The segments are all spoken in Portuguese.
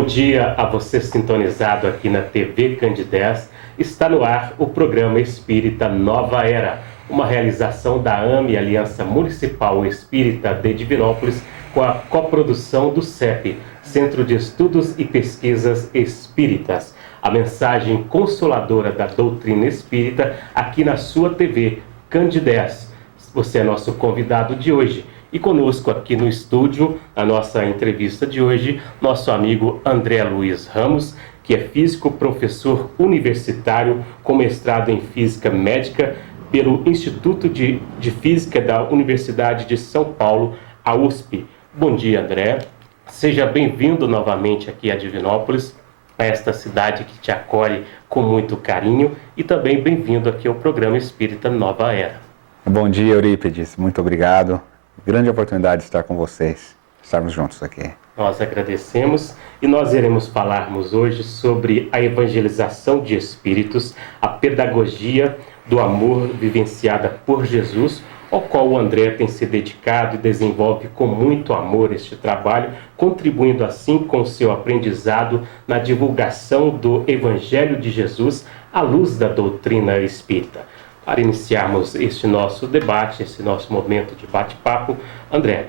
Bom dia a você sintonizado aqui na TV Candidez. Está no ar o programa Espírita Nova Era, uma realização da AME, Aliança Municipal Espírita de Divinópolis, com a coprodução do CEP, Centro de Estudos e Pesquisas Espíritas. A mensagem consoladora da doutrina espírita aqui na sua TV Candidez. Você é nosso convidado de hoje. E conosco aqui no estúdio, a nossa entrevista de hoje, nosso amigo André Luiz Ramos, que é físico, professor universitário com mestrado em Física Médica pelo Instituto de Física da Universidade de São Paulo, a USP. Bom dia, André. Seja bem-vindo novamente aqui a Divinópolis, a esta cidade que te acolhe com muito carinho, e também bem-vindo aqui ao programa Espírita Nova Era. Bom dia, Eurípides. Muito obrigado. Grande oportunidade de estar com vocês, estarmos juntos aqui. Nós agradecemos e nós iremos falarmos hoje sobre a evangelização de espíritos, a pedagogia do amor vivenciada por Jesus, ao qual o André tem se dedicado e desenvolve com muito amor este trabalho, contribuindo assim com o seu aprendizado na divulgação do Evangelho de Jesus à luz da doutrina espírita. Para iniciarmos este nosso debate, esse nosso momento de bate-papo, André,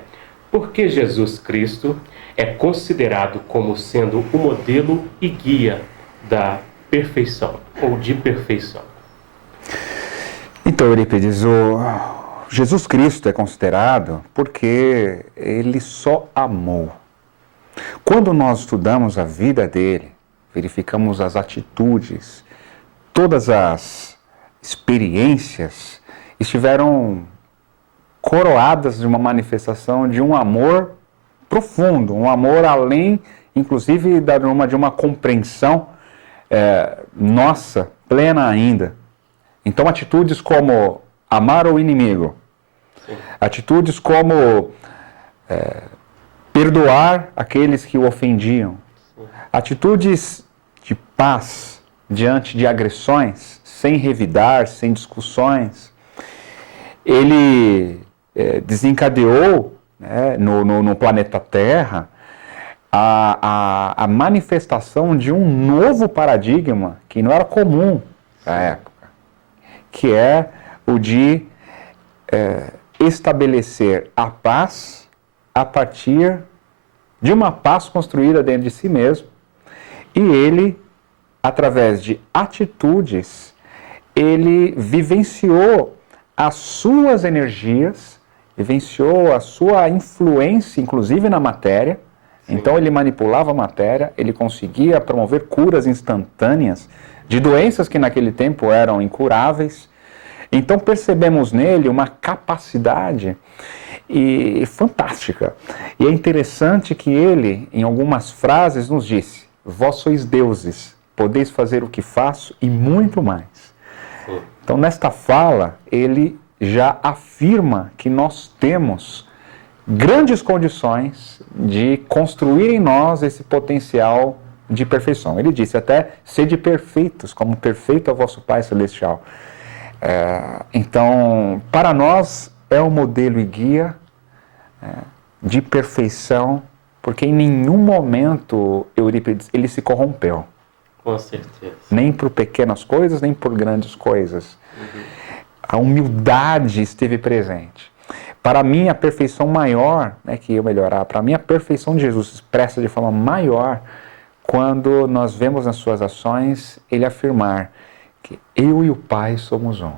por que Jesus Cristo é considerado como sendo o modelo e guia da perfeição, ou de perfeição? Então, Eurípides, o Jesus Cristo é considerado porque ele só amou. Quando nós estudamos a vida dele, verificamos as atitudes, todas as experiências estiveram coroadas de uma manifestação de um amor profundo, um amor além, inclusive, de uma compreensão nossa, plena ainda. Então, atitudes como amar o inimigo, sim, atitudes como perdoar aqueles que o ofendiam, sim, atitudes de paz diante de agressões, sem revidar, sem discussões. Ele desencadeou, né, no planeta Terra a manifestação de um novo paradigma que não era comum na época, que é o de estabelecer a paz a partir de uma paz construída dentro de si mesmo. E ele, através de atitudes, ele vivenciou as suas energias, vivenciou a sua influência, inclusive na matéria. Sim. Então ele manipulava a matéria, ele conseguia promover curas instantâneas de doenças que naquele tempo eram incuráveis. Então percebemos nele uma capacidade fantástica. E é interessante que ele, em algumas frases, nos disse: vós sois deuses, podeis fazer o que faço e muito mais. Então, nesta fala, ele já afirma que nós temos grandes condições de construir em nós esse potencial de perfeição. Ele disse até: sede perfeitos, como perfeito é o vosso Pai Celestial. Então, para nós, é um modelo e guia de perfeição, porque em nenhum momento, Eurípides, ele se corrompeu. Com certeza. Nem por pequenas coisas, nem por grandes coisas. Uhum. A humildade esteve presente. Para mim, a perfeição maior, que eu melhorar, para mim a perfeição de Jesus se expressa de forma maior quando nós vemos nas suas ações ele afirmar que eu e o Pai somos um.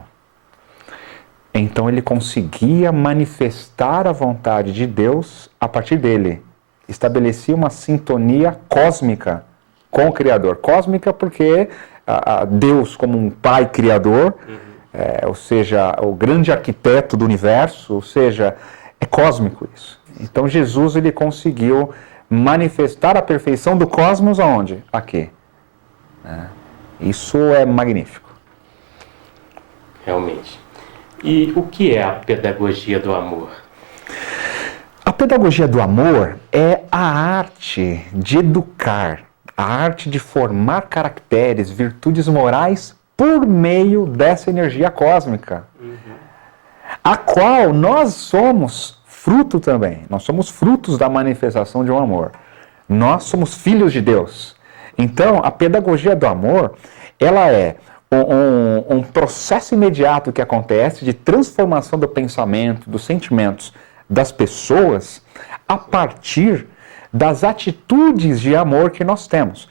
Então ele conseguia manifestar a vontade de Deus a partir dele. Estabelecia uma sintonia cósmica com o Criador. Cósmica porque Deus, como um Pai Criador, ou seja, o grande arquiteto do universo, ou seja, é cósmico isso. Então Jesus ele conseguiu manifestar a perfeição do cosmos aonde? Aqui. Isso é magnífico. Realmente. E o que é a pedagogia do amor? A pedagogia do amor é a arte de educar, a arte de formar caracteres, virtudes morais por meio dessa energia cósmica, a qual nós somos fruto também. Nós somos frutos da manifestação de um amor. Nós somos filhos de Deus. Então, a pedagogia do amor, ela é um processo imediato que acontece de transformação do pensamento, dos sentimentos das pessoas a partir das atitudes de amor que nós temos,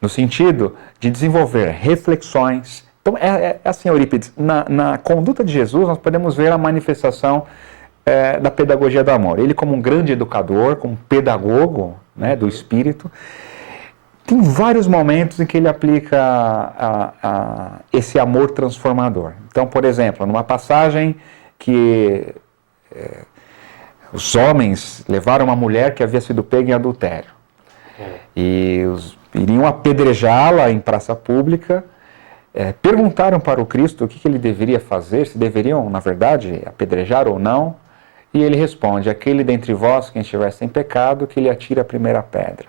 no sentido de desenvolver reflexões. Então, é assim, Eurípides, na conduta de Jesus nós podemos ver a manifestação da pedagogia do amor. Ele como um grande educador, como um pedagogo, né, do Espírito, tem vários momentos em que ele aplica esse amor transformador. Então, por exemplo, numa passagem que os homens levaram uma mulher que havia sido pega em adultério e iriam apedrejá-la em praça pública, perguntaram para o Cristo o que ele deveria fazer, se deveriam, na verdade, apedrejar ou não, e ele responde: aquele dentre vós que estiver sem pecado, que lhe atire a primeira pedra.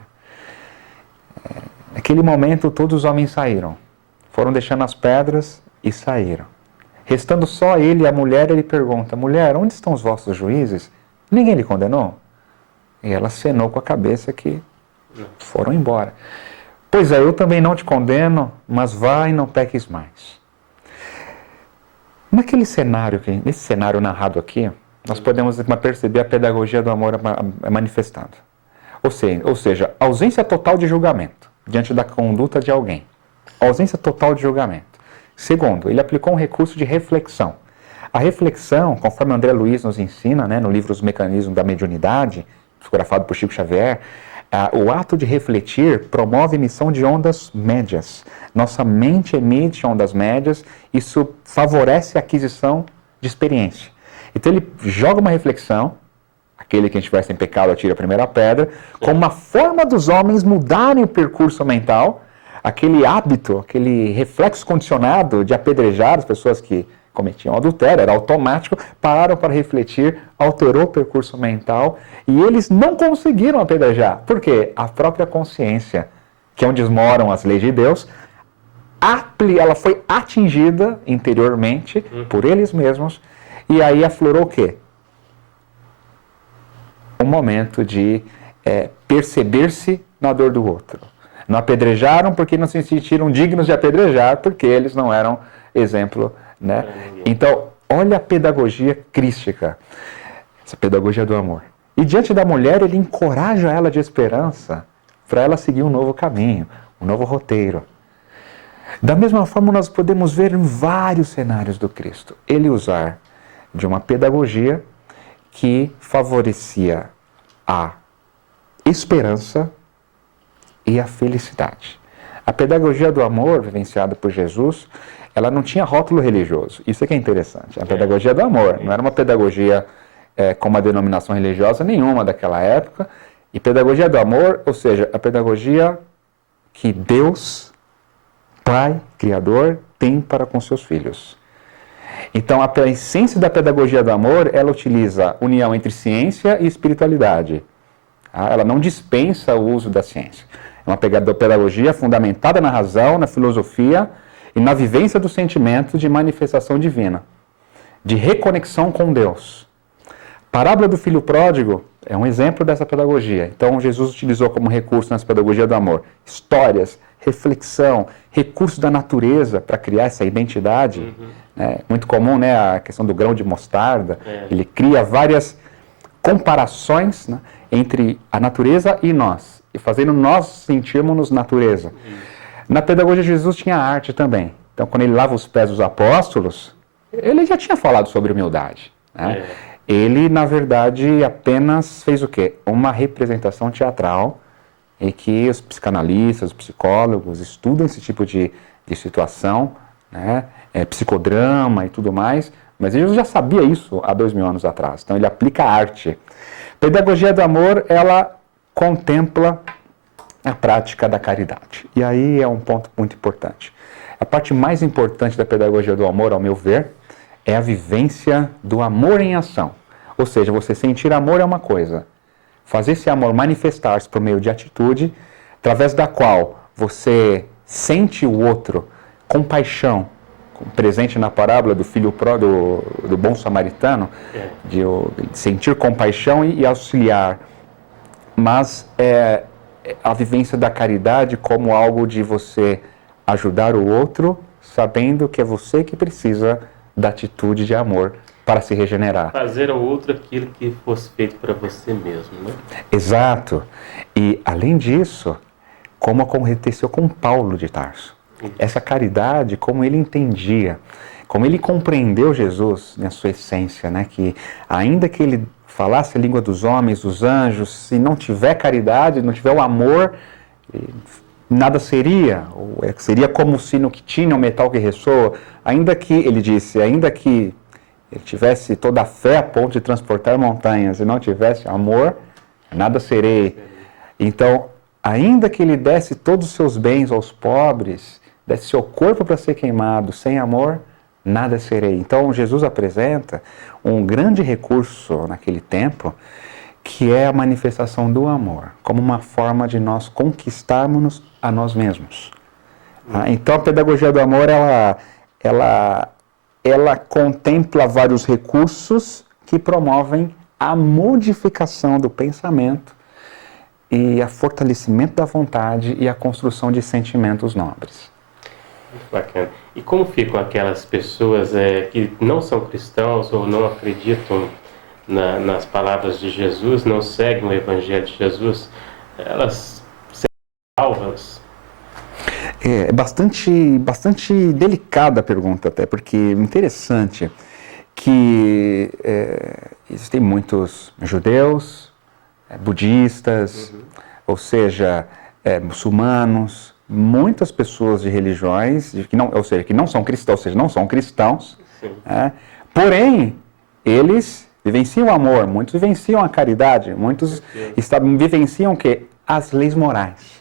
Naquele momento, todos os homens saíram. Foram deixando as pedras e saíram. Restando só ele e a mulher, ele pergunta: mulher, onde estão os vossos juízes? Ninguém lhe condenou? E ela acenou com a cabeça que foram embora. Pois é, eu também não te condeno, mas vai e não peques mais. Nesse cenário narrado aqui, nós podemos perceber a pedagogia do amor manifestada. Ou seja, ausência total de julgamento diante da conduta de alguém. Ausência total de julgamento. Segundo, ele aplicou um recurso de reflexão. A reflexão, conforme André Luiz nos ensina, no livro Os Mecanismos da Mediunidade, psicografado por Chico Xavier, o ato de refletir promove a emissão de ondas médias. Nossa mente emite ondas médias, isso favorece a aquisição de experiência. Então ele joga uma reflexão, aquele que estiver sem pecado atira a primeira pedra, como uma forma dos homens mudarem o percurso mental, aquele hábito, aquele reflexo condicionado de apedrejar as pessoas que cometiam adultério, era automático, pararam para refletir, alterou o percurso mental e eles não conseguiram apedrejar. Por quê? A própria consciência, que é onde moram as leis de Deus, ela foi atingida interiormente por eles mesmos e aí aflorou o quê? Um momento de perceber-se na dor do outro. Não apedrejaram porque não se sentiram dignos de apedrejar, porque eles não eram exemplo, né? Então, olha a pedagogia crística, essa pedagogia do amor. E diante da mulher, ele encoraja ela de esperança para ela seguir um novo caminho, um novo roteiro. Da mesma forma, nós podemos ver em vários cenários do Cristo, ele usar de uma pedagogia que favorecia a esperança e a felicidade. A pedagogia do amor, vivenciada por Jesus, ela não tinha rótulo religioso. Isso é que é interessante. A pedagogia do amor não era uma pedagogia com uma denominação religiosa nenhuma daquela época. E pedagogia do amor, ou seja, a pedagogia que Deus, Pai, Criador, tem para com seus filhos. Então, a essência da pedagogia do amor, ela utiliza união entre ciência e espiritualidade. Ela não dispensa o uso da ciência. É uma pedagogia fundamentada na razão, na filosofia e na vivência do sentimento de manifestação divina, de reconexão com Deus. A parábola do filho pródigo é um exemplo dessa pedagogia. Então, Jesus utilizou como recurso nessa pedagogia do amor histórias, reflexão, recursos da natureza para criar essa identidade. Muito comum, a questão do grão de mostarda. Ele cria várias comparações, entre a natureza e nós, e fazendo nós sentirmos natureza. Na pedagogia de Jesus tinha arte também. Então, quando ele lava os pés dos apóstolos, ele já tinha falado sobre humildade. Ele, na verdade, apenas fez o quê? Uma representação teatral em que os psicanalistas, os psicólogos estudam esse tipo de situação, psicodrama e tudo mais, mas Jesus já sabia isso há 2000 anos atrás. Então, ele aplica a arte. Pedagogia do amor, ela contempla a prática da caridade. E aí é um ponto muito importante. A parte mais importante da pedagogia do amor, ao meu ver, é a vivência do amor em ação. Ou seja, você sentir amor é uma coisa. Fazer esse amor manifestar-se por meio de atitude, através da qual você sente o outro com paixão, presente na parábola do filho do bom samaritano, de sentir compaixão e auxiliar. Mas é a vivência da caridade como algo de você ajudar o outro, sabendo que é você que precisa da atitude de amor para se regenerar. Fazer ao outro aquilo que fosse feito para você mesmo, né? Exato. E, além disso, como aconteceu com Paulo de Tarso. Essa caridade, como ele entendia, como ele compreendeu Jesus na sua essência, né? Que ainda que ele falasse a língua dos homens, dos anjos, se não tiver caridade, não tiver o amor, nada seria. Seria como o sino que tinha, o metal que ressoa. Ainda que, ele disse, ainda que ele tivesse toda a fé a ponto de transportar montanhas e não tivesse amor, nada serei. Então, ainda que ele desse todos os seus bens aos pobres, desse seu corpo para ser queimado, sem amor, nada serei. Então, Jesus apresenta um grande recurso naquele tempo, que é a manifestação do amor, como uma forma de nós conquistarmos a nós mesmos. Então, a pedagogia do amor, ela contempla vários recursos que promovem a modificação do pensamento e o fortalecimento da vontade e a construção de sentimentos nobres. Muito bacana. E como ficam aquelas pessoas que não são cristãos ou não acreditam nas palavras de Jesus, não seguem o Evangelho de Jesus? Elas serão salvas? É bastante delicada a pergunta até, porque é interessante que existem muitos judeus, budistas, ou seja, muçulmanos, muitas pessoas de religiões, que não são cristãos, ou seja, não são cristãos, porém, eles vivenciam o amor, muitos vivenciam a caridade, muitos vivenciam o quê? As leis morais.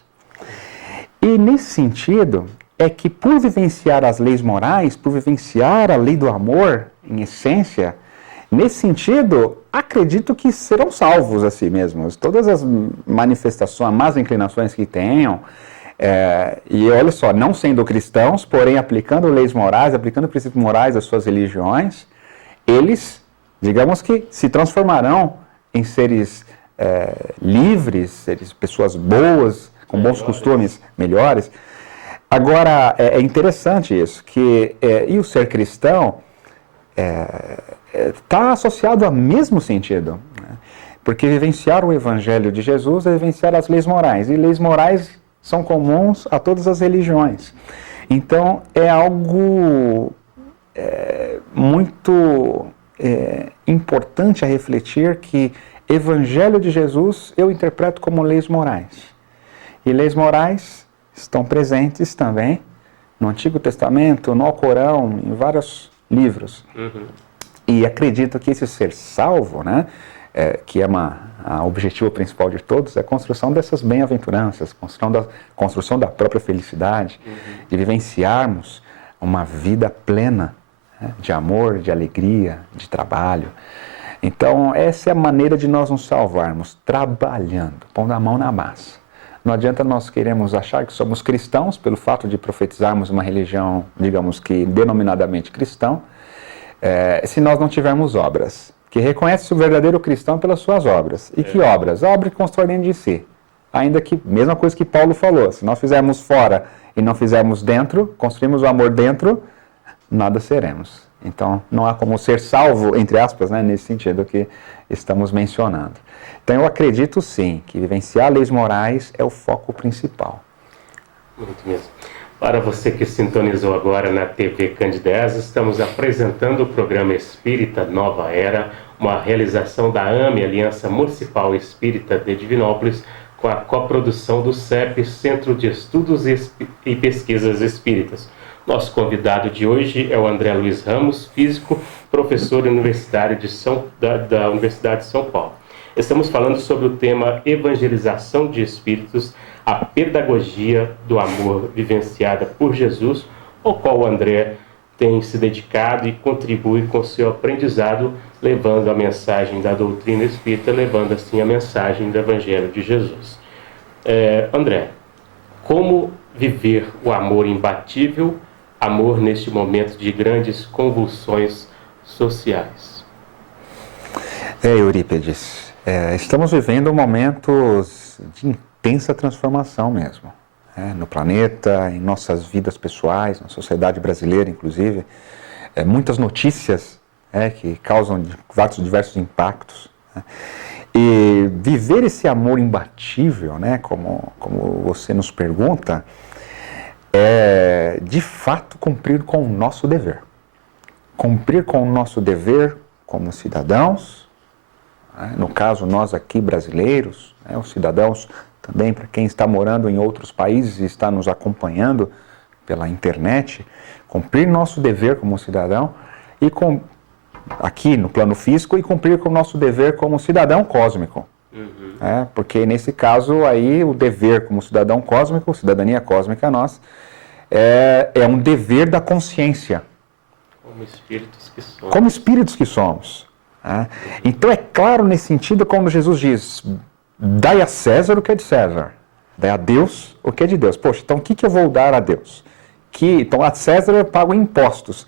E nesse sentido, é que por vivenciar as leis morais, por vivenciar a lei do amor, em essência, nesse sentido, acredito que serão salvos a si mesmos. Todas as manifestações, más inclinações que tenham, e olha só, não sendo cristãos, porém aplicando leis morais, aplicando princípios morais às suas religiões, eles, digamos que, se transformarão em seres livres, pessoas boas, com bons costumes, melhores. Agora, é interessante isso, e o ser cristão está associado ao mesmo sentido, né? Porque vivenciar o Evangelho de Jesus é vivenciar as leis morais, e leis morais são comuns a todas as religiões. Então, é algo muito importante a refletir que Evangelho de Jesus eu interpreto como leis morais. E leis morais estão presentes também no Antigo Testamento, no Alcorão, em vários livros. E acredito que esse ser salvo, né, que é o objetivo principal de todos, é a construção dessas bem-aventuranças, construção da própria felicidade, de vivenciarmos uma vida plena, né, de amor, de alegria, de trabalho. Então, essa é a maneira de nós nos salvarmos, trabalhando, pondo a mão na massa. Não adianta nós queremos achar que somos cristãos pelo fato de profetizarmos uma religião, digamos que denominadamente cristão, se nós não tivermos obras. Que reconhece o verdadeiro cristão pelas suas obras. E que obras? A obra que constrói dentro de si. Ainda que, mesma coisa que Paulo falou, se nós fizermos fora e não fizermos dentro, construímos o amor dentro, nada seremos. Então, não há como ser salvo, entre aspas, né, nesse sentido que estamos mencionando. Então, eu acredito sim que vivenciar leis morais é o foco principal. Muito mesmo. Para você que sintonizou agora na TV Candidez, estamos apresentando o programa Espírita Nova Era, uma realização da AME, Aliança Municipal Espírita de Divinópolis, com a coprodução do CEP, Centro de Estudos e Pesquisas Espíritas. Nosso convidado de hoje é o André Luiz Ramos, físico, professor universitário da Universidade de São Paulo. Estamos falando sobre o tema Evangelização de Espíritos, a pedagogia do amor vivenciada por Jesus, ao qual o André tem se dedicado e contribui com seu aprendizado, levando a mensagem da doutrina espírita, levando assim a mensagem do Evangelho de Jesus. André, como viver o amor imbatível, amor neste momento de grandes convulsões sociais? Eurípides, estamos vivendo momentos de intensa transformação mesmo, né? No planeta, em nossas vidas pessoais, na sociedade brasileira, inclusive. Muitas notícias que causam diversos impactos, né? E viver esse amor imbatível, né, como você nos pergunta, é de fato cumprir com o nosso dever. Cumprir com o nosso dever como cidadãos, né? No caso nós aqui brasileiros, né, os cidadãos também para quem está morando em outros países e está nos acompanhando pela internet, cumprir nosso dever como cidadão e aqui no plano físico e cumprir com o nosso dever como cidadão cósmico. Porque nesse caso aí o dever como cidadão cósmico, cidadania cósmica nossa, é um dever da consciência. Como espíritos que somos. Como espíritos que somos. Então é claro nesse sentido quando Jesus diz, dai a César o que é de César, dai a Deus o que é de Deus. Poxa, então o que eu vou dar a Deus? Então a César eu pago impostos.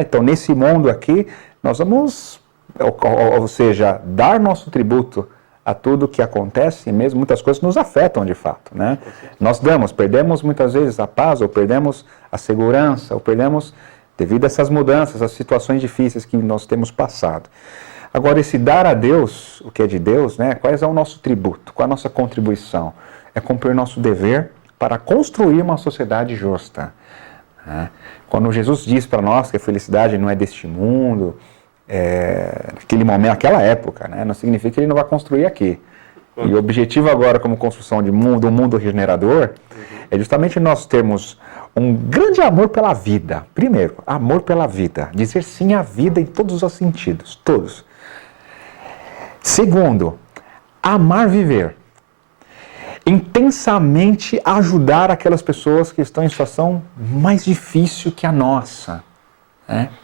Então nesse mundo aqui, nós vamos, ou seja, dar nosso tributo a tudo que acontece, e mesmo muitas coisas nos afetam de fato, né? Nós perdemos muitas vezes a paz, ou perdemos a segurança, ou perdemos devido a essas mudanças, as situações difíceis que nós temos passado. Agora, esse dar a Deus, o que é de Deus, né? Qual é o nosso tributo, qual é a nossa contribuição? É cumprir nosso dever para construir uma sociedade justa. Quando Jesus diz para nós que a felicidade não é deste mundo, naquele momento, naquela época, né, não significa que ele não vai construir aqui. E o objetivo agora, como construção do mundo regenerador, é justamente nós termos um grande amor pela vida. Primeiro, amor pela vida. Dizer sim à vida em todos os sentidos, todos. Segundo, amar viver. Intensamente ajudar aquelas pessoas que estão em situação mais difícil que a nossa.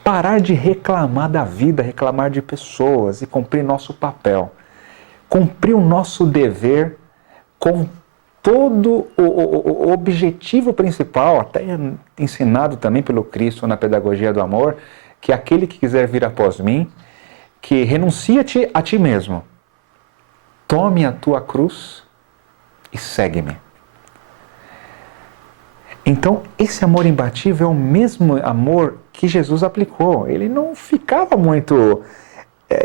Parar de reclamar da vida, reclamar de pessoas e cumprir nosso papel. Cumprir o nosso dever com todo o objetivo principal, até ensinado também pelo Cristo na pedagogia do amor, que aquele que quiser vir após mim, que renuncie a ti mesmo, tome a tua cruz e segue-me. Então, esse amor imbatível é o mesmo amor que Jesus aplicou. Ele não ficava muito...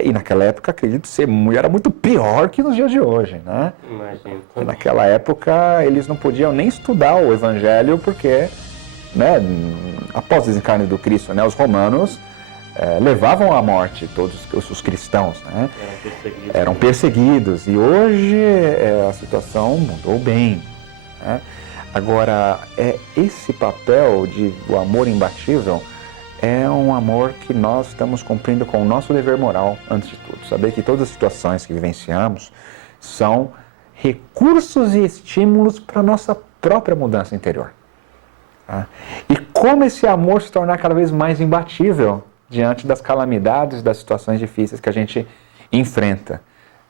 e naquela época, acredito ser, era muito pior que nos dias de hoje, né? Imagino. Naquela época, eles não podiam nem estudar o Evangelho, porque, né, após o desencarne do Cristo, né, os romanos levavam à morte todos os cristãos, né? Eram perseguidos. E hoje a situação mudou bem, né? Agora, esse papel do amor imbatível é um amor que nós estamos cumprindo com o nosso dever moral, antes de tudo. Saber que todas as situações que vivenciamos são recursos e estímulos para a nossa própria mudança interior. E como esse amor se tornar cada vez mais imbatível diante das calamidades, das situações difíceis que a gente enfrenta.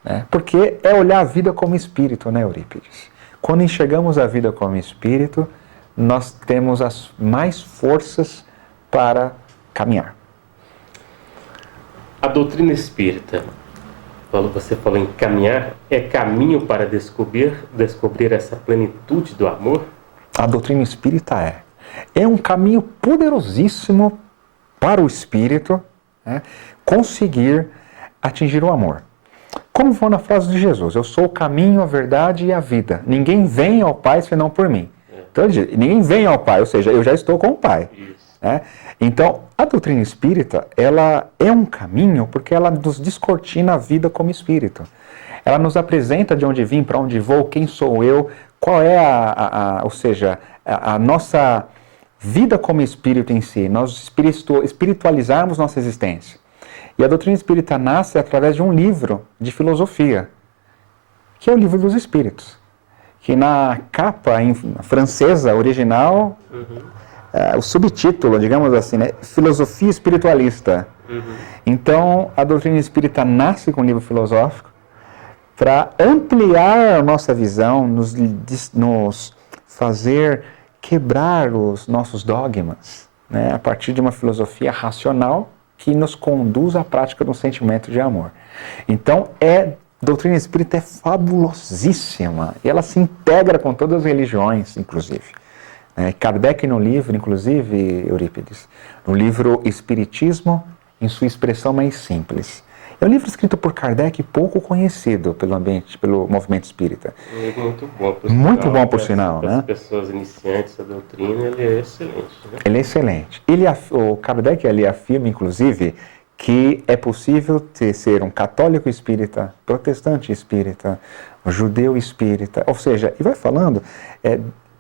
Né? Porque é olhar a vida como espírito, né, Eurípides? Quando enxergamos a vida como espírito, nós temos as mais forças para caminhar. A doutrina espírita, quando você falou em caminhar, é caminho para descobrir essa plenitude do amor? A doutrina espírita é um caminho poderosíssimo para o espírito, né, conseguir atingir o amor. Como foi na frase de Jesus, eu sou o caminho, a verdade e a vida. Ninguém vem ao Pai senão por mim. Então ele diz, ninguém vem ao Pai, ou seja, eu já estou com o Pai. Né? Então, a doutrina espírita, ela é um caminho porque ela nos descortina a vida como espírito. Ela nos apresenta de onde vim, para onde vou, quem sou eu, qual é ou seja, a nossa vida como espírito em si, nós espiritualizarmos nossa existência. E a doutrina espírita nasce através de um livro de filosofia, que é o Livro dos Espíritos, que na capa em francesa original, o subtítulo, digamos assim, né, Filosofia Espiritualista. Então, a doutrina espírita nasce com um livro filosófico para ampliar a nossa visão, nos fazer quebrar os nossos dogmas, né, a partir de uma filosofia racional que nos conduz à prática do sentimento de amor. Então, é doutrina espírita é fabulosíssima. E ela se integra com todas as religiões, inclusive. Kardec, no livro, inclusive, Eurípides, no livro Espiritismo em sua expressão mais simples. É um livro escrito por Kardec, pouco conhecido pelo movimento espírita. Um livro muito bom, por muito sinal. Bom, por sinal, para né? as pessoas iniciantes da doutrina, ele é excelente. Né? Ele é excelente. O Kardec ali afirma, inclusive, que é possível ser um católico espírita, protestante espírita, um judeu espírita, ou seja, e vai falando,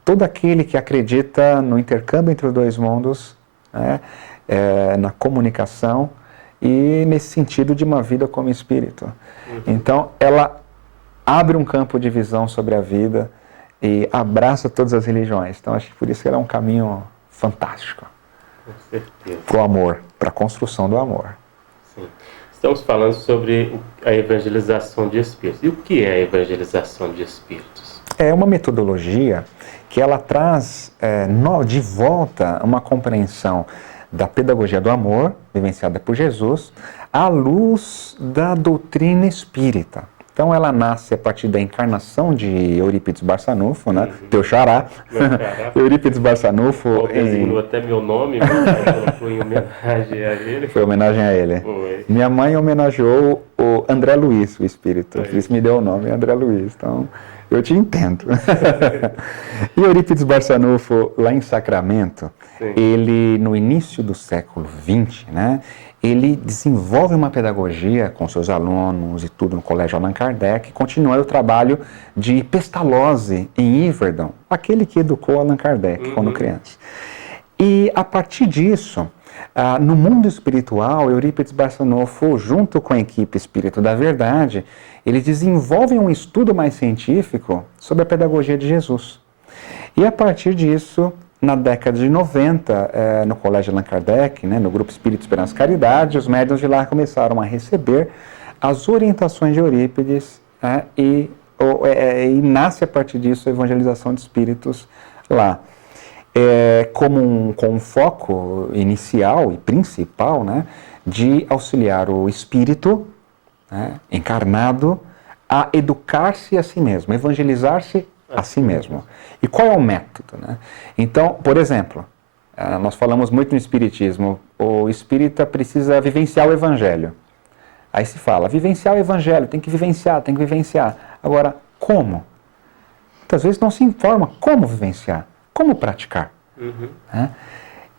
todo aquele que acredita no intercâmbio entre os dois mundos, né, na comunicação e nesse sentido de uma vida como espírito. Então, ela abre um campo de visão sobre a vida e abraça todas as religiões. Então, acho que por isso ela é um caminho fantástico. Com certeza. Para o amor, para a construção do amor. Sim. Estamos falando sobre a evangelização de espíritos. E o que é a evangelização de espíritos? É uma metodologia que ela traz de volta uma compreensão da pedagogia do amor, vivenciada por Jesus, à luz da doutrina espírita. Então ela nasce a partir da encarnação de Eurípides Barçanufo, né? Teu xará. Eurípides Barçanufo. Designou até meu nome, mas foi em homenagem a ele. Foi homenagem a ele. Foi. Minha mãe homenageou o André Luiz, o espírito. Por isso me deu o nome André Luiz. Então, eu te entendo. E Eurípides Barçanufo, lá em Sacramento, Sim. ele, no início do século XX, né? Ele desenvolve uma pedagogia com seus alunos e tudo no Colégio Allan Kardec, continuando o trabalho de Pestalozzi em Yverdon, aquele que educou Allan Kardec quando criança. E a partir disso, no mundo espiritual, Eurípides Barçanufo, junto com a equipe Espírito da Verdade, eles desenvolvem um estudo mais científico sobre a pedagogia de Jesus. E a partir disso, na década de 90, no Colégio Allan Kardec, no Grupo Espírito Esperança e Caridade, os médiuns de lá começaram a receber as orientações de Eurípides e nasce a partir disso a evangelização de espíritos lá. Com um foco inicial e principal, de auxiliar o espírito encarnado a educar-se a si mesmo, evangelizar-se a si mesmo. E qual é o método? Então, por exemplo, nós falamos muito no Espiritismo, o espírita precisa vivenciar o Evangelho. Aí se fala, vivenciar o Evangelho, tem que vivenciar. Agora, como? Muitas vezes não se informa como vivenciar, como praticar.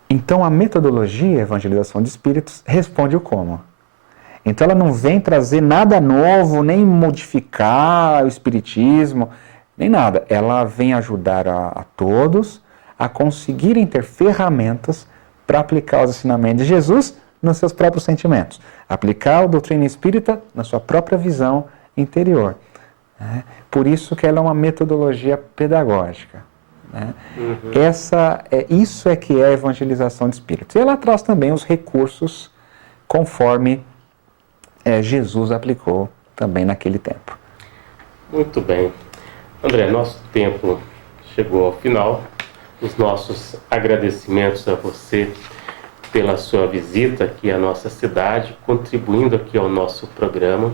Então, a metodologia evangelização de espíritos responde o como. Então, ela não vem trazer nada novo, nem modificar o espiritismo, nem nada. Ela vem ajudar a todos a conseguirem ter ferramentas para aplicar os ensinamentos de Jesus nos seus próprios sentimentos. Aplicar a doutrina espírita na sua própria visão interior. Por isso que ela é uma metodologia pedagógica. Isso é que é a evangelização de espíritos. E ela traz também os recursos conforme Jesus aplicou também naquele tempo. Muito bem. André, nosso tempo chegou ao final. Os nossos agradecimentos a você pela sua visita aqui à nossa cidade, contribuindo aqui ao nosso programa.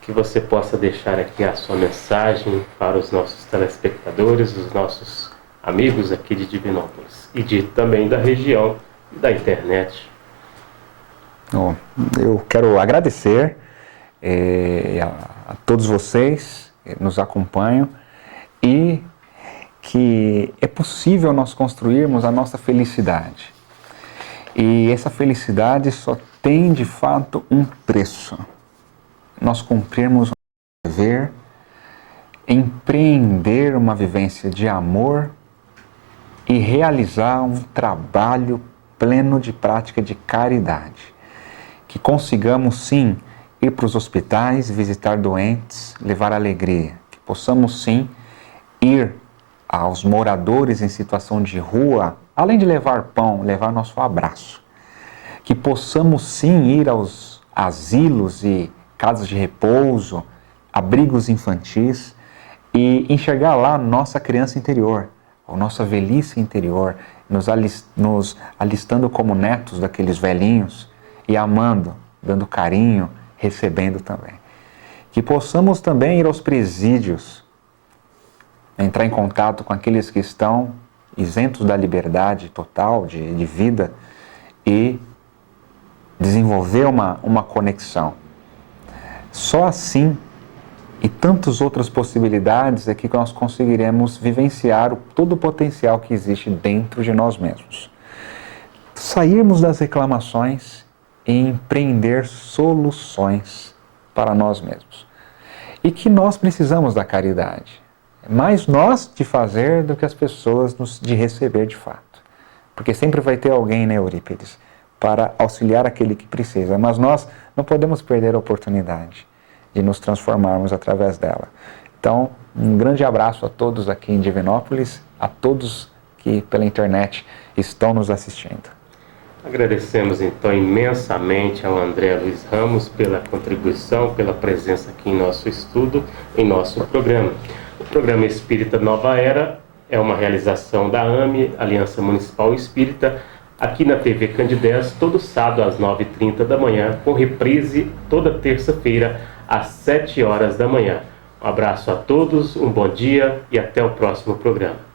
Que você possa deixar aqui a sua mensagem para os nossos telespectadores, os nossos amigos aqui de Divinópolis e também da região e da internet. Eu quero agradecer a todos vocês que nos acompanham e que é possível nós construirmos a nossa felicidade. E essa felicidade só tem de fato um preço. Nós cumprirmos um dever, empreender uma vivência de amor e realizar um trabalho pleno de prática de caridade. Que consigamos, sim, ir para os hospitais, visitar doentes, levar alegria. Que possamos, sim, ir aos moradores em situação de rua, além de levar pão, levar nosso abraço. Que possamos, sim, ir aos asilos e casas de repouso, abrigos infantis e enxergar lá nossa criança interior, a nossa velhice interior, nos alistando como netos daqueles velhinhos e amando, dando carinho, recebendo também. Que possamos também ir aos presídios, entrar em contato com aqueles que estão isentos da liberdade total de vida e desenvolver uma conexão. Só assim e tantas outras possibilidades é que nós conseguiremos vivenciar todo o potencial que existe dentro de nós mesmos. Sairmos das reclamações e empreender soluções para nós mesmos. E que nós precisamos da caridade. Mais nós de fazer do que as pessoas de receber de fato. Porque sempre vai ter alguém, né, Eurípides, para auxiliar aquele que precisa. Mas nós não podemos perder a oportunidade de nos transformarmos através dela. Então, um grande abraço a todos aqui em Divinópolis, a todos que pela internet estão nos assistindo. Agradecemos então imensamente ao André Luiz Ramos pela contribuição, pela presença aqui em nosso estudo, em nosso programa. O programa Espírita Nova Era é uma realização da AME, Aliança Municipal Espírita, aqui na TV Candidez, todo sábado às 9h30 da manhã, com reprise toda terça-feira às 7 horas da manhã. Um abraço a todos, um bom dia e até o próximo programa.